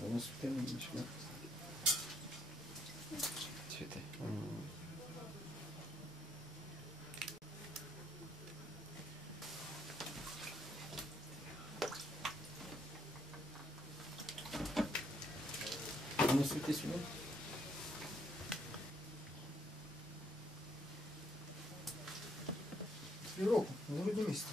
Воно спинне нічого. Цвіти. Воно світи сюди. Півроку, на грудні місяці.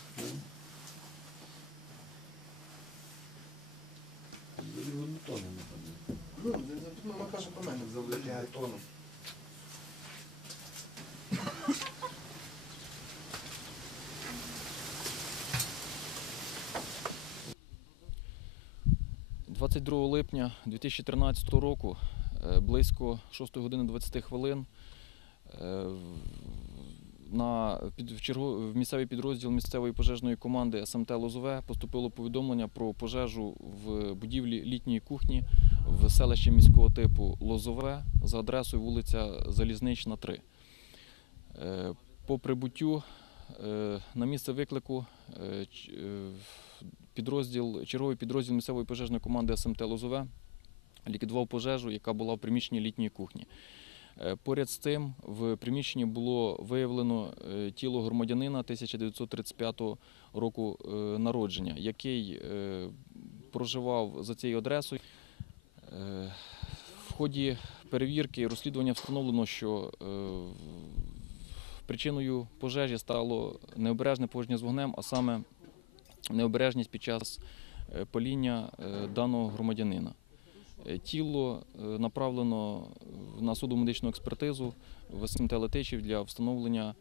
Ну, тут мама каже по мене завдяки тону. – 22 липня 2013 року, е, близько 6 години 20 хвилин, е, на, в, місцевий підрозділ місцевої пожежної команди СМТ Лозове поступило повідомлення про пожежу в будівлі літньої кухні в селищі міського типу Лозове за адресою вулиця Залізнична, 3. Е, По прибуттю на місце виклику підрозділ, черговий підрозділ місцевої пожежної команди СМТ Лозове ліквідував пожежу, яка була в приміщенні літньої кухні. Е, Поряд з цим в приміщенні було виявлено е, тіло громадянина 1935 року е, народження, який проживав за цією адресою. В ході перевірки і розслідування встановлено, що причиною пожежі стало необережне поводження з вогнем, а саме необережність під час е, паління е, даного громадянина. Е, Тіло направлено на судово-медичну експертизу в СМТ Летичів для встановлення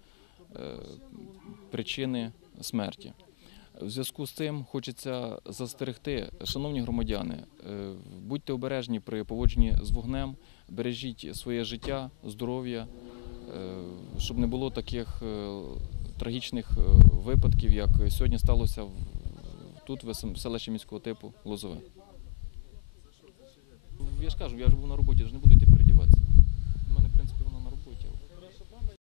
причини смерті. В зв'язку з цим хочеться застерегти, шановні громадяни, будьте обережні при поводженні з вогнем, бережіть своє життя, здоров'я, щоб не було таких трагічних випадків, як сьогодні сталося в- тут, в селищі міського типу Лозове. Я ж кажу, я ж був на роботі, я ж не буду